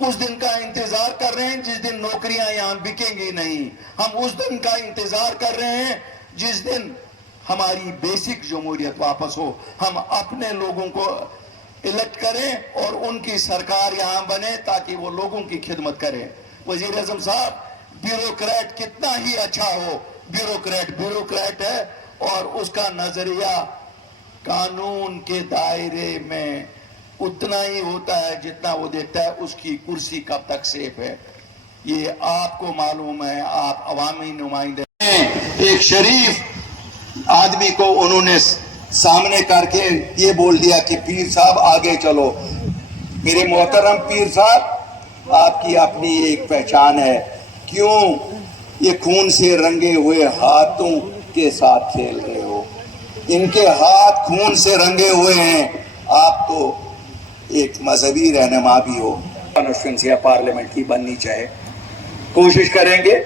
اس دن کا انتظار کر رہے ہیں جس دن نوکریاں یہاں بکیں گی نہیں. ہم اس دن کا انتظار کر رہے ہیں جس دن ہماری بیسک جمہوریت واپس ہو. ہم اپنے لوگوں کو الیکٹ کریں اور ان کی سرکار یہاں بنے تاکہ وہ لوگوں کی خدمت کریں. وزیر اعظم صاحب, بیوروکریٹ کتنا ہی اچھا ہو, بیوروکریٹ ہے اور اس کا نظریہ قانون کے دائرے میں اتنا ہی ہوتا ہے جتنا وہ دیکھتا ہے اس کی کرسی کب تک سیف ہے. یہ آپ کو معلوم ہے, آپ عوامی نمائندے ہیں. ایک شریف آدمی کو انہوں نے سامنے کر کے یہ بول دیا کہ پیر صاحب آگے چلو. میرے محترم پیر صاحب, آپ کی اپنی ایک پہچان ہے. کیوں یہ خون سے رنگے ہوئے ہاتھوں کے ساتھ کھیل رہے ہو؟ ان کے ہاتھ خون سے رنگے ہوئے ہیں. آپ تو ایک مذہبی رہنما بھی ہو. کانسٹیٹوئنسی پارلیمنٹ کی بننی چاہے. کوشش کریں گے,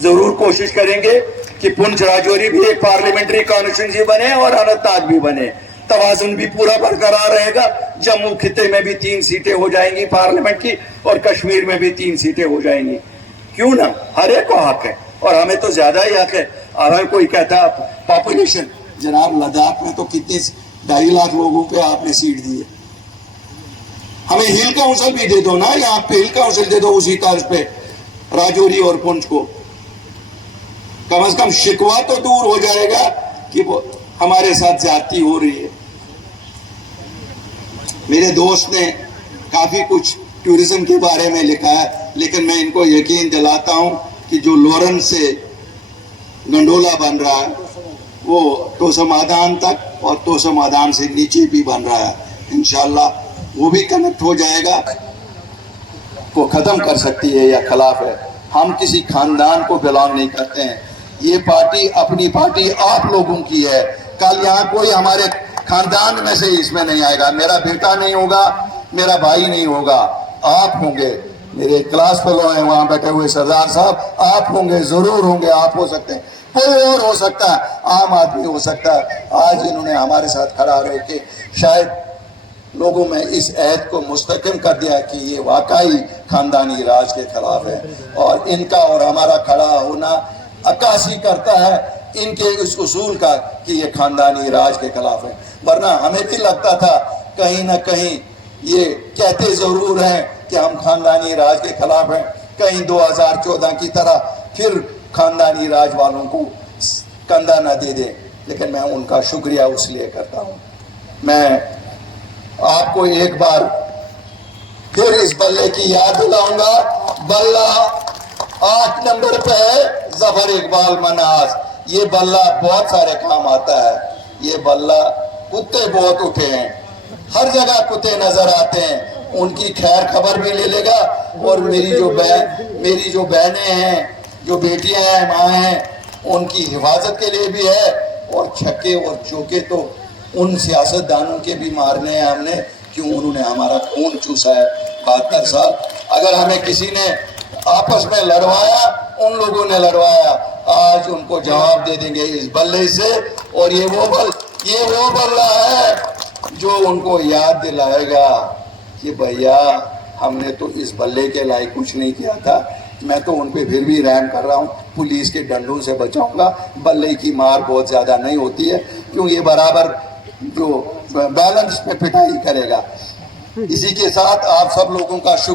ضرور کوشش کریں گے کہ پنچ راجوری بھی ایک پارلیمنٹری کانسٹیٹوئنسی بنے اور اننت ناگ بھی بنے. توازن بھی پورا برقرار رہے گا. جموں خطے میں بھی 3 سیٹیں ہو جائیں گی پارلیمنٹ کی اور کشمیر میں بھی 3 سیٹیں ہو جائیں گی. کیوں نہ, ہر ایک کو حق ہے اور ہمیں تو زیادہ ہی حق ہے. اگر کوئی کہتا ہے پاپولیشن, جناب لداخ میں تو کتنی 2.5 لاکھ لوگوں پہ آپ نے سیٹ دی ہے. ہمیں ہل کاؤنسل بھی دے دو نا, یہاں پہ ہل کاؤنسل دے دو اسی طرز پہ راجوری اور پنچ کو. کم از کم شکوہ تو دور ہو جائے گا کہ وہ ہمارے ساتھ زیادتی ہو رہی ہے. میرے دوست نے کافی کچھ ٹورزم کے بارے میں لکھا ہے, لیکن میں ان کو یقین دلاتا ہوں کہ جو لورن سے گنڈولا بن رہا ہے وہ توسمادان تک اور توسمادان سے نیچے بھی بن رہا ہے. انشاءاللہ وہ بھی کنیکٹ ہو جائے گا. کو ختم کر سکتی ہے یا خلاف ہے. ہم کسی خاندان کو بلانگ نہیں کرتے ہیں. یہ پارٹی اپنی پارٹی آپ لوگوں کی ہے. کل یہاں کوئی ہمارے خاندان میں سے اس میں نہیں آئے گا. میرا بیٹا نہیں ہوگا, میرا بھائی نہیں ہوگا, آپ ہوں گے. میرے کلاس فیلو ہیں وہاں بیٹھے ہوئے سردار صاحب, آپ ہوں گے, ضرور ہوں گے. آپ ہو سکتے ہیں, کوئی اور ہو سکتا ہے, عام آدمی ہو سکتا ہے. آج انہوں نے ہمارے ساتھ کھڑا رہ کے شاید لوگوں میں اس عہد کو مستحکم کر دیا کہ یہ واقعی خاندانی راج کے خلاف ہے. اور ان کا اور ہمارا کھڑا ہونا عکاسی کرتا ہے ان کے اس اصول کا کہ یہ خاندانی راج کے خلاف ہے. ورنہ ہمیں بھی لگتا تھا کہیں نہ کہیں یہ کہتے ضرور ہیں کہ ہم خاندانی راج کے خلاف ہیں, کہیں 2014 کی طرح پھر خاندانی راج والوں کو کندھا نہ دے دیں. لیکن میں ان کا شکریہ اس لیے کرتا ہوں. میں آپ کو ایک بار پھر اس بلے کی یاد دلاؤں گا. بلہ 8 نمبر پہ ہے, ظفر اقبال مناس. یہ بلہ بہت سارے کام آتا ہے. یہ بلہ, کتے بہت اٹھے ہیں, ہر جگہ کتے نظر آتے ہیں, ان کی خیر خبر بھی لے لے گا. اور میری جو بہنیں ہیں, جو بیٹیاں ہیں, ماں ہیں, ان کی حفاظت کے لیے بھی ہے. اور چھکے اور چوکے تو ان سیاست دانوں کے بھی مارنے ہیں ہم نے, کیوں انہوں نے ہمارا خون چوسا ہے 72 سال. اگر ہمیں کسی نے آپس میں لڑوایا, ان لوگوں نے لڑوایا, آج ان کو جواب دے دیں گے اس بلے سے. اور یہ وہ بلہ ہے جو ان کو یاد دلائے گا کہ بھیا ہم نے تو اس بلے کے لائق کچھ نہیں کیا تھا. میں تو ان پہ پھر بھی رحم کر رہا ہوں. پولیس کے ڈنڈوں سے بچاؤں گا. بلے کی مار بہت زیادہ نہیں ہوتی ہے, کیوں یہ برابر جو بیلنس پہ پٹائی کرے گا. اسی کے ساتھ آپ سب لوگوں کا شکریہ.